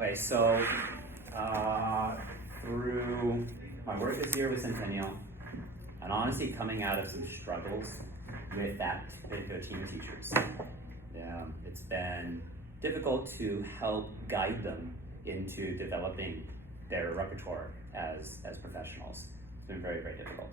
Okay, so through my work this year with Centennial, and honestly coming out of some struggles with that particular team of teachers, it's been difficult to help guide them into developing their repertoire as professionals. It's been very, very difficult.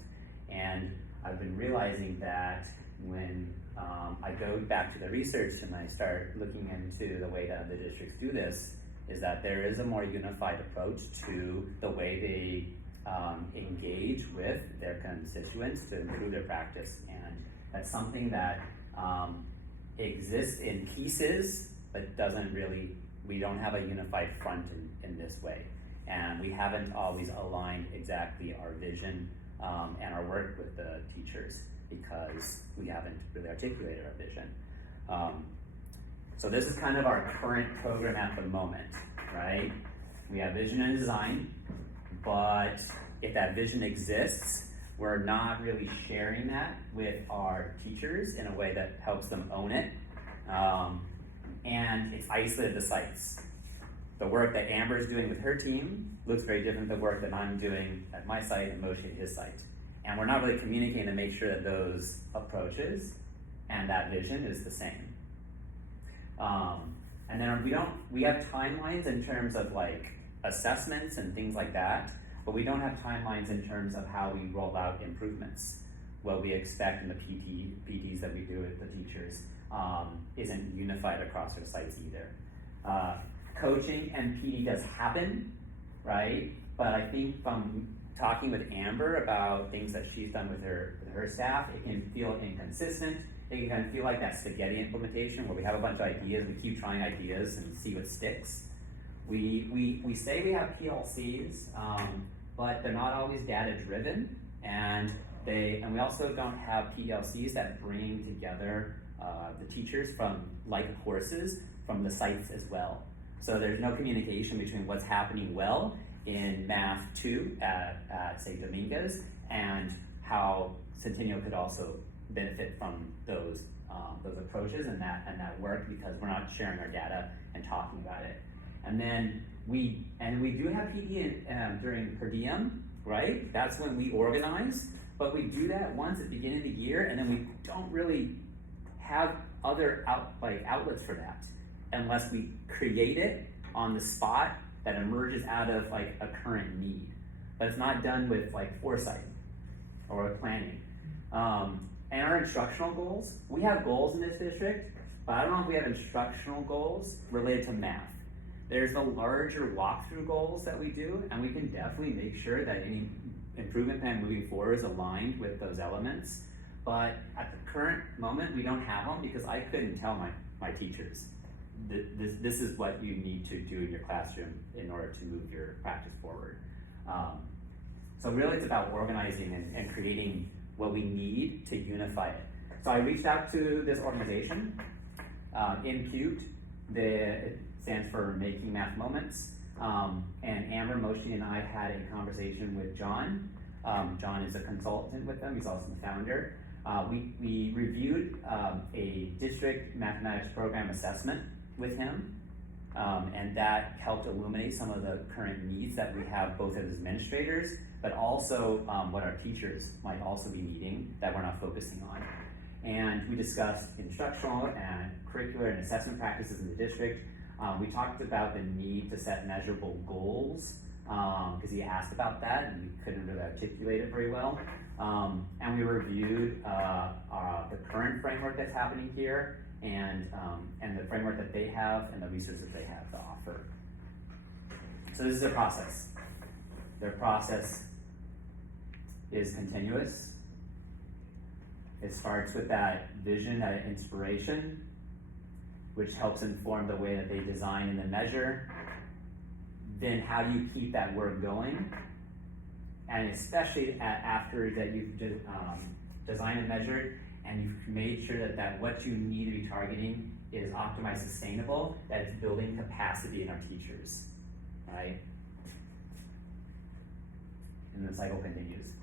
And I've been realizing that when I go back to the research and I start looking into the way that other districts do this, is that there is a more unified approach to the way they engage with their constituents to improve their practice. And that's something that exists in pieces, but doesn't really, we don't have a unified front in this way. And we haven't always aligned exactly our vision and our work with the teachers because we haven't really articulated our vision. So this is kind of our current program at the moment, right? We have vision and design, but if that vision exists, we're not really sharing that with our teachers in a way that helps them own it. And it's isolated to sites. The work that Amber is doing with her team looks very different than the work that I'm doing at my site and Moshe at his site. And we're not really communicating to make sure that those approaches and that vision is the same. And then we have timelines in terms of like assessments and things like that, but we don't have timelines in terms of how we roll out improvements. What we expect in the PTs that we do with the teachers isn't unified across our sites either. Coaching and PD does happen, right? But I think from talking with Amber about things that she's done with her staff, it can feel inconsistent. It can kind of feel like that spaghetti implementation where we have a bunch of ideas, we keep trying ideas and see what sticks. We say we have PLCs, but they're not always data driven, and we also don't have PLCs that bring together the teachers from like courses from the sites as well. So there's no communication between what's happening well in Math 2 at say Dominguez and how Centennial could also benefit from those approaches and that work because we're not sharing our data and talking about it. And then we do have PD during per diem, right? That's when we organize, but we do that once at the beginning of the year, and then we don't really have other outlets for that unless we create it on the spot that emerges out of like a current need. But it's not done with like foresight or planning. And our instructional goals, we have goals in this district, but I don't know if we have instructional goals related to math. There's the larger walkthrough goals that we do, and we can definitely make sure that any improvement plan moving forward is aligned with those elements. But at the current moment, we don't have them because I couldn't tell my teachers, this is what you need to do in your classroom in order to move your practice forward. So really it's about organizing and creating what we need to unify it. So I reached out to this organization, MCUT, it stands for Making Math Moments, and Amber, Moshe, and I had a conversation with John. John is a consultant with them, he's also the founder. We reviewed a district mathematics program assessment with him, and that helped illuminate some of the current needs that we have both as administrators, but also what our teachers might also be needing that we're not focusing on. And we discussed instructional and curricular and assessment practices in the district. We talked about the need to set measurable goals, because he asked about that and we couldn't really articulate it very well. And we reviewed the current framework that's happening here and the framework that they have and the resources they have to offer. So this is their process. Their process is continuous. It starts with that vision, that inspiration, which helps inform the way that they design and then measure. Then how do you keep that work going? And especially after that you've designed and measured and you've made sure that what you need to be targeting is optimized, sustainable, that it's building capacity in our teachers, right? And the cycle continues.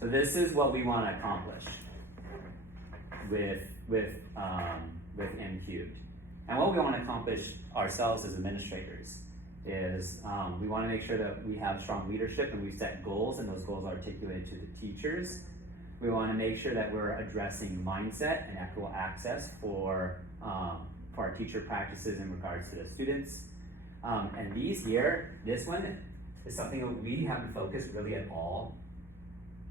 So this is what we want to accomplish with M Cubed. And what we want to accomplish ourselves as administrators is we want to make sure that we have strong leadership and we set goals, and those goals are articulated to the teachers. We want to make sure that we're addressing mindset and equitable access for our teacher practices in regards to the students. And this one is something that we haven't focused really at all,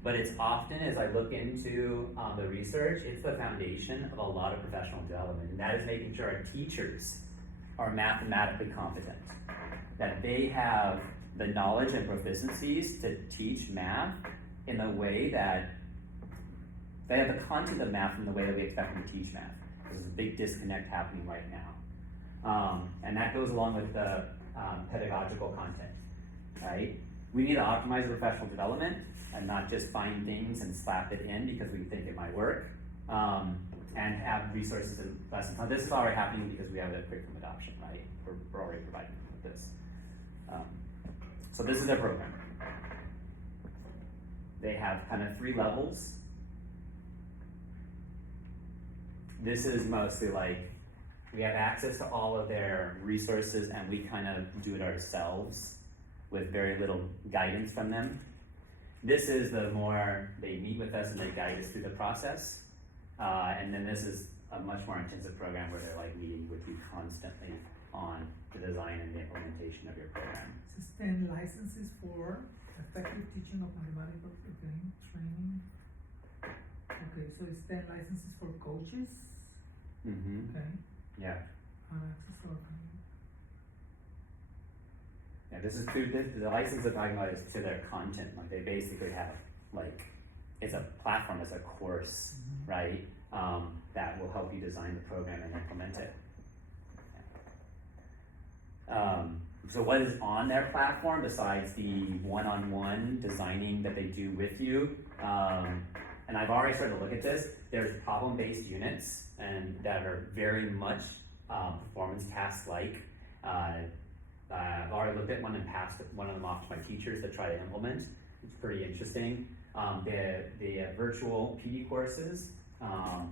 but it's often, as I look into the research, it's the foundation of a lot of professional development, and that is making sure our teachers are mathematically competent, that they have the knowledge and proficiencies to teach math in the way that they have the content of math in the way that we expect them to teach math. There's a big disconnect happening right now. And that goes along with the pedagogical content, right? We need to optimize professional development and not just find things and slap it in because we think it might work, and have resources and lessons. Now, this is already happening because we have the curriculum adoption, right? We're already providing with this. So this is their program. They have kind of 3 levels. This is mostly like, we have access to all of their resources and we kind of do it ourselves with very little guidance from them. This is the more, they meet with us and they guide us through the process. And then this is a much more intensive program where they're like meeting with you constantly on the design and the implementation of your program. Suspend licenses for effective teaching of mathematical training. Okay, so it's 10 licenses for coaches. Mm-hmm. Okay. Yeah. Access or Yeah, this is the license they're talking about is to their content. Like they basically have like, it's a platform, it's a course, right? That will help you design the program and implement it. So what is on their platform besides the one-on-one designing that they do with you? And I've already started to look at this. There's problem-based units and that are very much performance task-like. I've already looked at one and passed one of them off to my teachers to try to implement. It's pretty interesting. The virtual PD courses,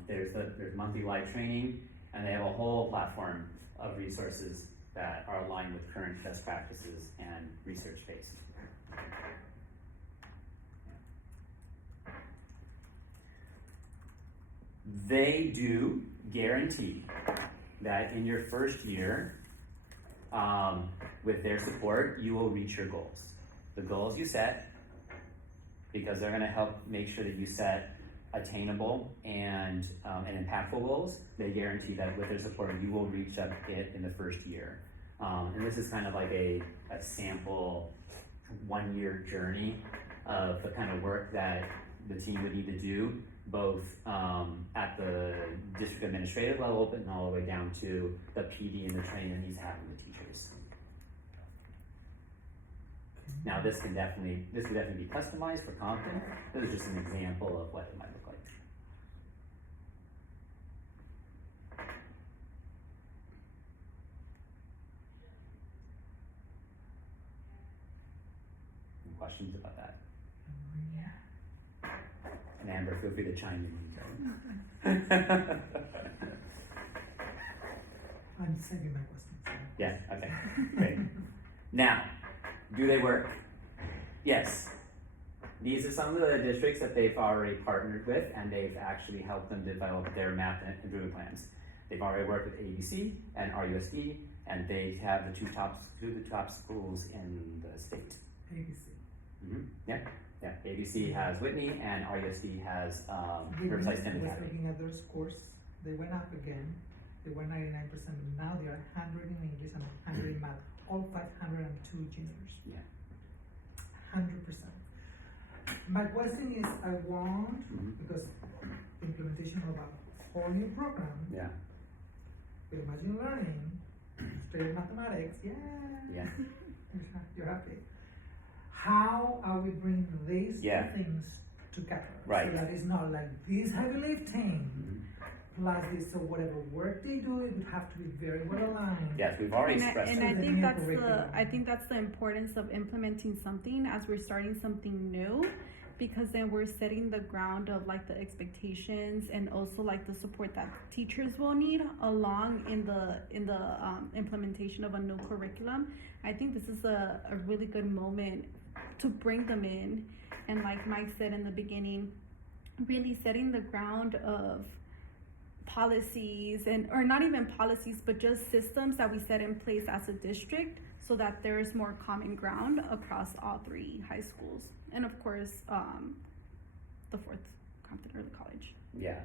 there's monthly live training, and they have a whole platform of resources that are aligned with current best practices and research-based. They do guarantee that in your first year, with their support, you will reach your goals. The goals you set, because they're gonna help make sure that you set attainable and impactful goals, they guarantee that with their support, you will reach up it in the first year. And this is kind of like a sample 1-year journey of the kind of work that the team would need to do, both at the district administrative level, but all the way down to the PD and the training that needs to happen with teachers. Now this can definitely be customized for content. This is just an example of what it might look like. Any questions about that? Yeah. And Amber, feel free to chime in. I'm saving my questions. Yeah, okay, great. Now, do they work? Yes. These are some of the districts that they've already partnered with and they've actually helped them develop their math improvement plans. They've already worked with ABC and RUSD, and they have two of the top schools in the state. ABC. Mm-hmm. Yeah. ABC has Whitney and RUSD has Riverside STEM I was Academy. looking at their scores. They went up again. They were 99%, but now they are 100 in English and 100 in math. All 502 juniors. Yeah. 100%. My question is, I want, Mm-hmm. because the implementation of a whole new program Yeah. with machine learning, straight mathematics, Yeah. you're happy. How are we bringing these two Yeah. things together? Right. So that it's not like this heavy lifting Mm-hmm. plus this, so whatever work they do, it would have to be very well aligned. Yes, we've already expressed And that. I the think new that's the importance of implementing something as we're starting something new, because then we're setting the ground of like the expectations and also like the support that teachers will need along in the implementation of a new curriculum. I think this is a really good moment to bring them in, and like Mike said in the beginning, really setting the ground of policies or not even policies, but just systems that we set in place as a district so that there is more common ground across all 3 high schools. And of course, the 4th Compton Early College. Yeah,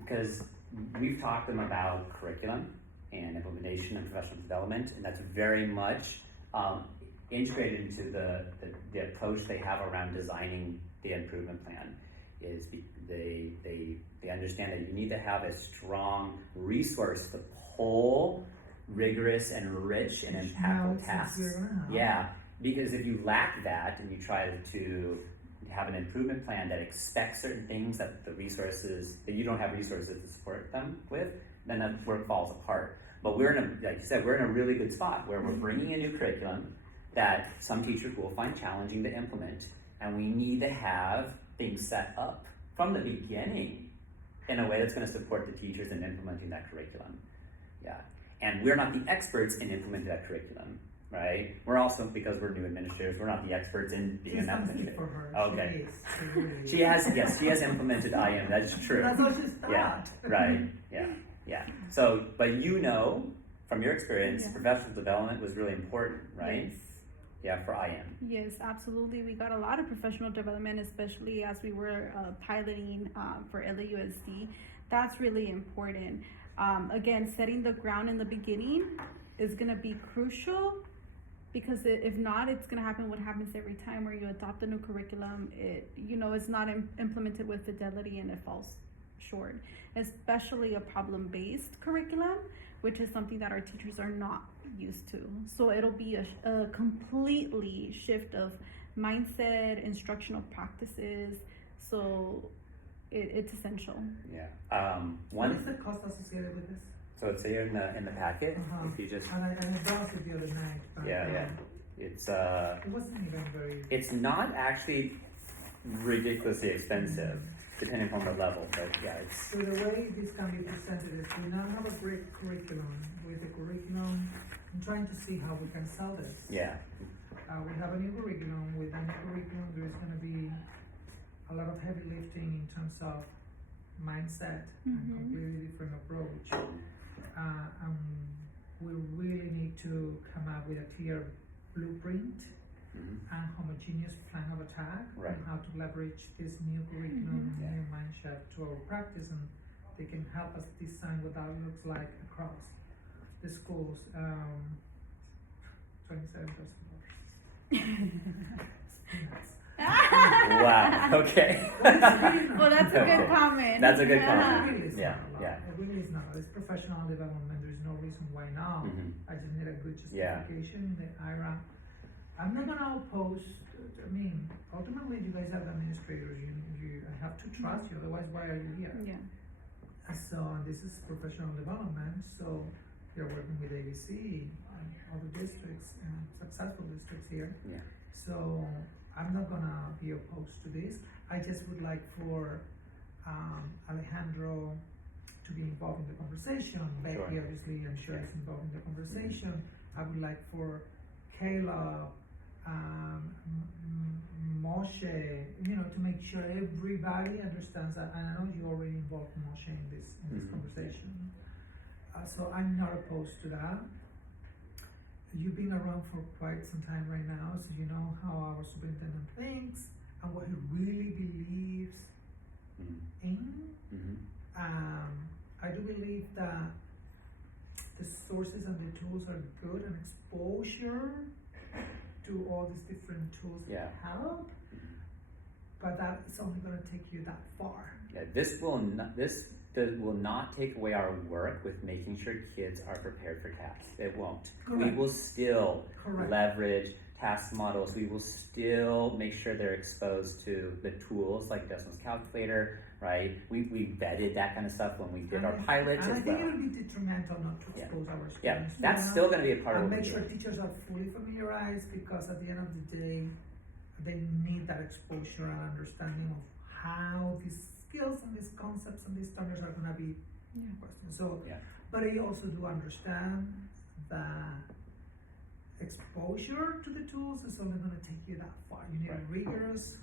because we've talked to them about curriculum and implementation and professional development, and that's very much integrated into the approach they have around designing the improvement plan. Is they understand that you need to have a strong resource to pull rigorous and rich and impactful tasks. Yeah, because if you lack that and you try to have an improvement plan that expects certain things that you don't have resources to support them with, then that work falls apart. But we're like you said, we're in a really good spot where we're bringing a new curriculum that some teachers will find challenging to implement, and we need to have things set up from the beginning in a way that's going to support the teachers in implementing that curriculum. Yeah, and we're not the experts in implementing that curriculum, right? We're also, because we're new administrators, we're not the experts in being an administrator. For her. Okay. She is. She has implemented IM, that's true. That's all she's taught. Yeah, right, yeah. So, but from your experience, Yeah. professional development was really important, right? Yes. Yeah, for IM. Yes, absolutely. We got a lot of professional development, especially as we were piloting for LAUSD. That's really important. Again, setting the ground in the beginning is going to be crucial, because if not, it's going to happen what happens every time where you adopt a new curriculum. It's not implemented with fidelity and it falls short, especially a problem-based curriculum, which is something that our teachers are not used to. So it'll be a completely shift of mindset, instructional practices. So it's essential. Yeah. What is the cost associated with this? So it's here in the packet. Uh-huh. If you just And I browsed it the other night. But, yeah. It's it wasn't even very. it's not actually ridiculously expensive, depending on the level, but yeah, it's So the way this can be presented is we now have a great curriculum. With the curriculum, I'm trying to see how we can sell this. yeah. We have a new curriculum. With the new curriculum, there is going to be a lot of heavy lifting in terms of mindset and Mhm. completely different approach. We really need to come up with a clear blueprint Mhm. and homogeneous plan of attack Right. on how to leverage this new curriculum Mhm. and new mindset to our practice, and they can help us design what that looks like across the schools. $27,000. Wow. Okay. Well, that's a good Okay. comment. That's a good Yeah. comment. It really is Yeah, not a lot. yeah. It really is not. It's professional development. There's no reason why not. Mhm. I just need a good Yeah. justification. The IRA. I'm not gonna oppose. I mean, ultimately, you guys are the administrators. You I have to trust you. Otherwise, why are you here? Yeah. So this is professional development. So you're working with ABC and other districts, successful districts here. Yeah. So I'm not gonna be opposed to this. I just would like for Alejandro to be involved in the conversation. Becky, Sure. obviously, I'm sure is involved in the conversation. I would like for Kayla, Moshe, to make sure everybody understands that. And I know you already involved Moshe in this Mhm. conversation. So I'm not opposed to that. You've been around for quite some time right now, so you know how our superintendent thinks and what he really believes Mhm. in. Mhm. I do believe that the sources and the tools are good, and exposure to all these different tools Yeah. help, but that is only going to take you that far. Yeah, this will not take away our work with making sure kids are prepared for tasks. It won't. We Correct. will still Correct. leverage task models. We will still make sure they're exposed to the tools like Decimal's calculator, right? We vetted that kind of stuff when we did our pilots and I as think well. it would be detrimental not to Yeah. expose our students. Yeah, to that's that. still going to be a part of And what make we sure do. teachers are fully familiarized, because at the end of the day, they need that exposure and understanding of how these skills and these concepts and these standards are gonna be Yeah. questioned. So, Yeah. but I also do understand that exposure to the tools is only gonna take you that far. You need Right. rigorous,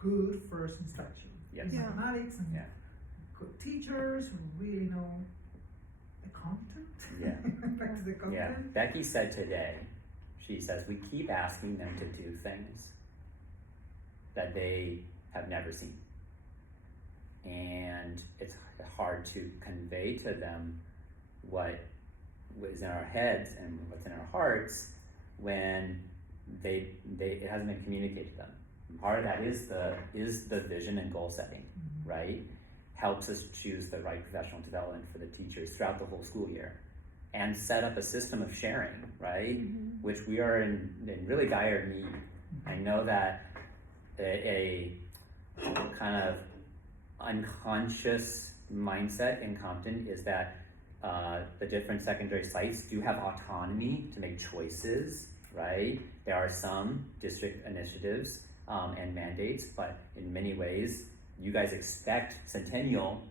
good first instruction. Yes. Yeah. Mathematics and Yeah. good teachers who really know the content. Yeah. Back to the Yeah, content. Becky said today, she says, we keep asking them to do things that they have never seen. And it's hard to convey to them what is in our heads and what's in our hearts when it hasn't been communicated to them. And part of that is the vision and goal setting, Mhm. right? Helps us choose the right professional development for the teachers throughout the whole school year and set up a system of sharing, right? Mhm. Which we are in really dire need. I know that a kind of unconscious mindset in Compton is that the different secondary sites do have autonomy to make choices, right? There are some district initiatives and mandates, but in many ways, you guys expect Centennial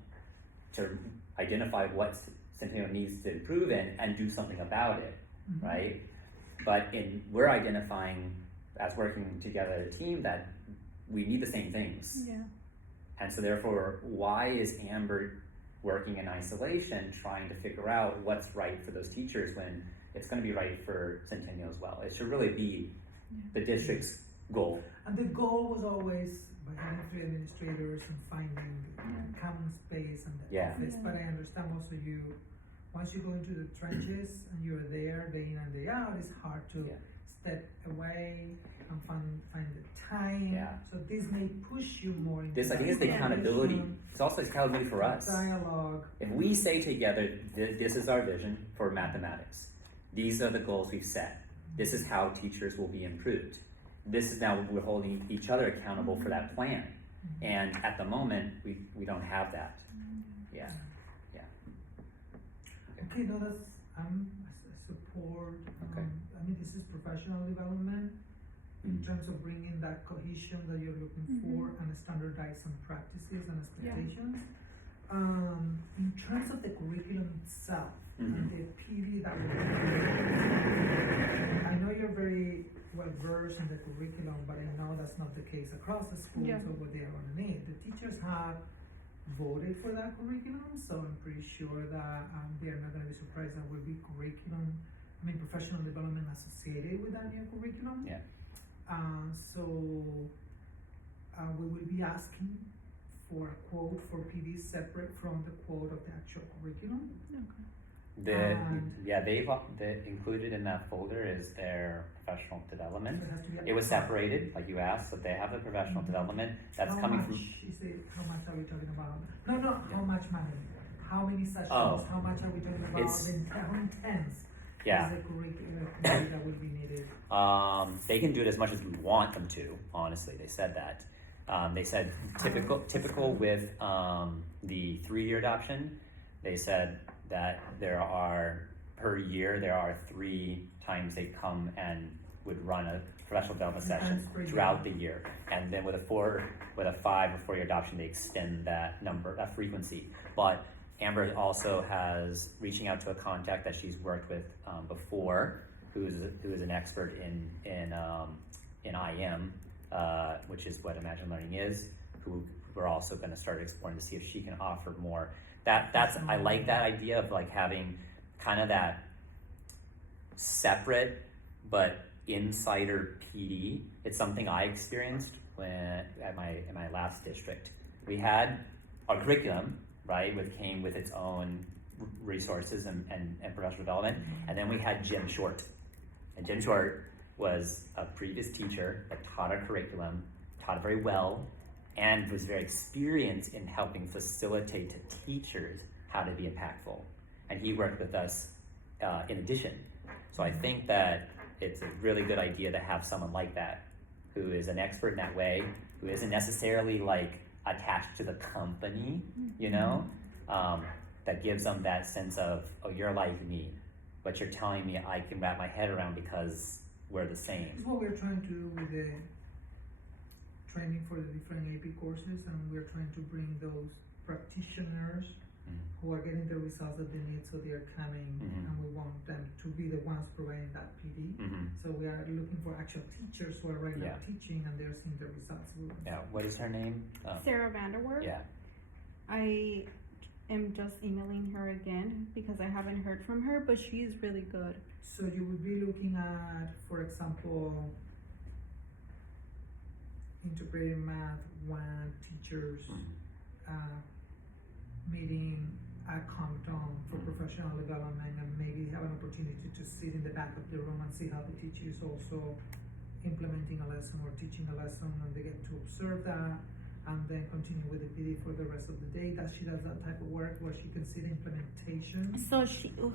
to identify what Centennial needs to improve in and do something about it, Mhm. right? But we're identifying as working together as a team that we need the same things. Yeah. And so therefore, why is Amber working in isolation trying to figure out what's right for those teachers when it's gonna be right for Centennial as well? It should really be the district's goal. And the goal was always by having 3 administrators and finding the common space and the Yeah. office. Yeah. But I understand also once you go into the trenches and you're there day in and day out, it's hard to Yeah. step away and find the time. Yeah. So this may push you more into This, I think, that is the accountability. collaboration, It's also accountability for us. dialogue. If we say together, this is our vision for mathematics. These are the goals we've set. This is how teachers will be improved. This is now we're holding each other accountable for that plan. And at the moment, we don't have that. Yeah. Okay, no, that's, I support, Okay. I mean, this is professional development in terms of bringing that cohesion that you're looking for and standardize some practices and expectations. In terms of the curriculum itself and the PD that will I know you're very well versed in the curriculum, but I know that's not the case across the schools Yeah. or what they are gonna need. The teachers have voted for that curriculum, so I'm pretty sure that they're not gonna be surprised that will be professional development associated with that new curriculum. Yeah. So we will be asking for a quote for PD separate from the quote of the actual curriculum. They've included in that folder is their professional development. So it has to be It was separated, like you asked, so they have the professional development. That's how coming much from. is it? How much are we talking about? No, how much money? How many sessions? Oh. How much are we talking about? It's- How intense Yeah. is the curriculum that will be needed? They can do it as much as we want them to, honestly, they said that. They said typical with the 3-year adoption, they said that per year, there are 3 times they come and would run a professional development session Times per year. throughout the year. And then with a 5 or 4-year adoption, they extend that frequency. But Amber also has reaching out to a contact that she's worked with before, who is an expert in IM, which is what Imagine Learning is. Who we're also going to start exploring to see if she can offer more. I like that idea of like having kind of that separate but insider PD. It's something I experienced in my last district. We had our curriculum, right, came with its own resources and professional development, and then we had Jim Short. And Jim Short was a previous teacher that taught our curriculum, taught it very well, and was very experienced in helping facilitate to teachers how to be impactful. And he worked with us in addition. So I think that it's a really good idea to have someone like that, who is an expert in that way, who isn't necessarily like attached to the company, you know, that gives them that sense of, oh, you're like me, but you're telling me I can wrap my head around because we're the same. It's what we're trying to do with the training for the different AP courses, and we're trying to bring those practitioners who are getting the results that they need, so they are coming, Mhm. and we want them to be the ones providing that PD. Mm-hmm. So we are looking for actual teachers who are right now Yeah. teaching, and they're seeing the results. Yeah, what is her name? Sarah Vanderwerf. Yeah, I am just emailing her again because I haven't heard from her, but she's really good. So you would be looking at, for example, integrated math, one teachers, meeting at Compton for professional development, and maybe have an opportunity to sit in the back of the room and see how the teacher is also implementing a lesson or teaching a lesson, and they get to observe that, and then continue with the PD for the rest of the day. That she does that type of work where she can see the implementation. So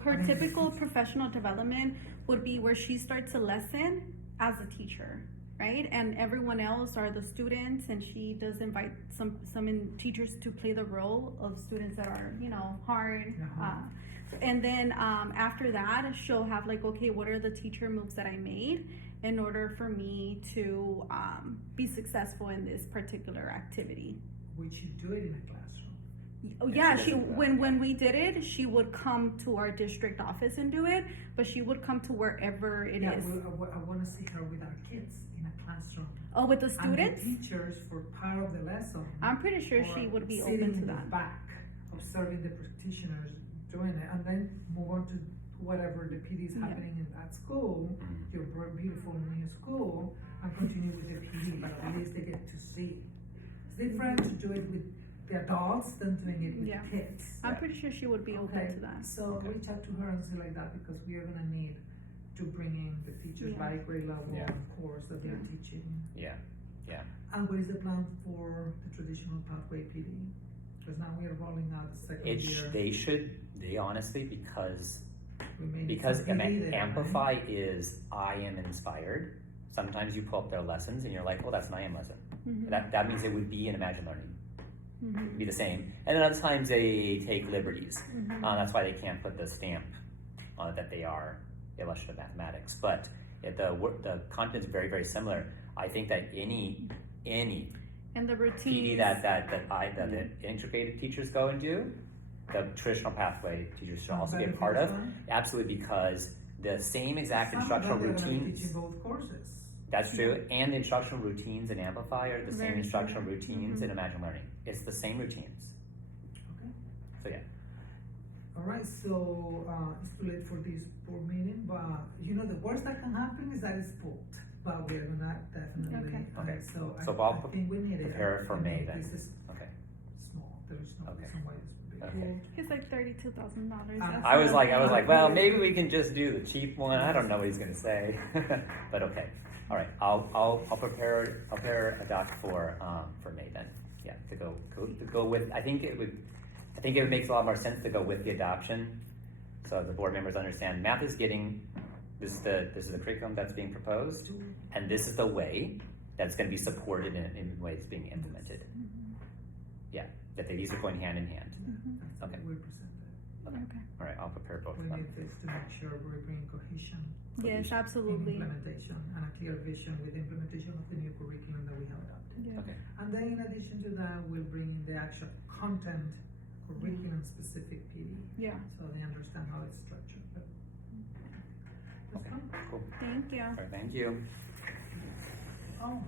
her I mean, typical professional development would be where she starts a lesson as a teacher, right? And everyone else are the students, and she does invite some teachers to play the role of students that are, hard. Uh-huh. And then after that, she'll have like, okay, what are the teacher moves that I made in order for me to be successful in this particular activity? Would you do it in a classroom? Oh, Yeah, yeah, she she doesn't do that, when we did it, she would come to our district office and do it, but she would come to wherever it is. I want to see her with our kids in a classroom. Oh, with the And students? the teachers for part of the lesson. I'm pretty sure she or would be sitting open to in the that. back, observing the practitioners doing it, and then move on to whatever the PD is Yeah. happening in that school, your beautiful new school, and continue with the PD, but at least they get to see. It's different to do it with the adults than doing it with Yeah. the kids. I'm pretty sure she would be open Okay, to that. so Okay. reach out to her and see like that, because we are gonna need to bring in the teachers Yeah. by grade level Yeah. course that they're Yeah. teaching. yeah, And what is the plan for the traditional pathway PD? Because now we are rolling out the second year. they honestly, because We may need Because some PD there, right? Amplify is I am inspired. Sometimes you pull up their lessons and you're like, oh, that's an I am lesson. Mhm. That means it would be in Imagine Learning. Mhm. Be the same. And then other times they take liberties. Mhm. That's why they can't put the stamp on it that they are illustrative mathematics. But the content is very, very similar. I think that any And the routine. PD that the integrated teachers go and do, the traditional pathway teachers should also be a part of. Absolutely, because the same exact instructional routines. Teaching both courses. That's true, and the instructional routines in Amplify are the same Very instructional true. routines Mhm. in Imagine Learning. It's the same routines. Okay. So yeah. Alright, so it's too late for this board meeting, but the worst that can happen is that it's pulled. But we're gonna definitely. Okay. So So I I'll think we need it. prepare it for I May think then. This is Okay. small. There's no Okay. reason why it's big. Okay. It's like $32,000. I was like, well, maybe we can just do the cheap one. I don't know what he's gonna say, but okay. All right, I'll prepare a doc for May then. Yeah, to go with. I think it makes a lot more sense to go with the adoption, so the board members understand math is getting. This is the curriculum that's being proposed, and this is the way that's going to be supported in the way it's being implemented. Yeah, that these are going hand in hand. Mhm. That's Okay. what we presented. Okay. All right, I'll prepare both We of them. need this to make sure we're bringing cohesion. Yes, in absolutely. implementation and a clear vision with the implementation of the new curriculum that we have adopted. Yeah. Okay. And then in addition to that, we'll bring in the actual content, curriculum specific PD, Yeah. so they understand how it's structured. But that's Okay. fine. Cool. Thank you. All right, thank you. Oh.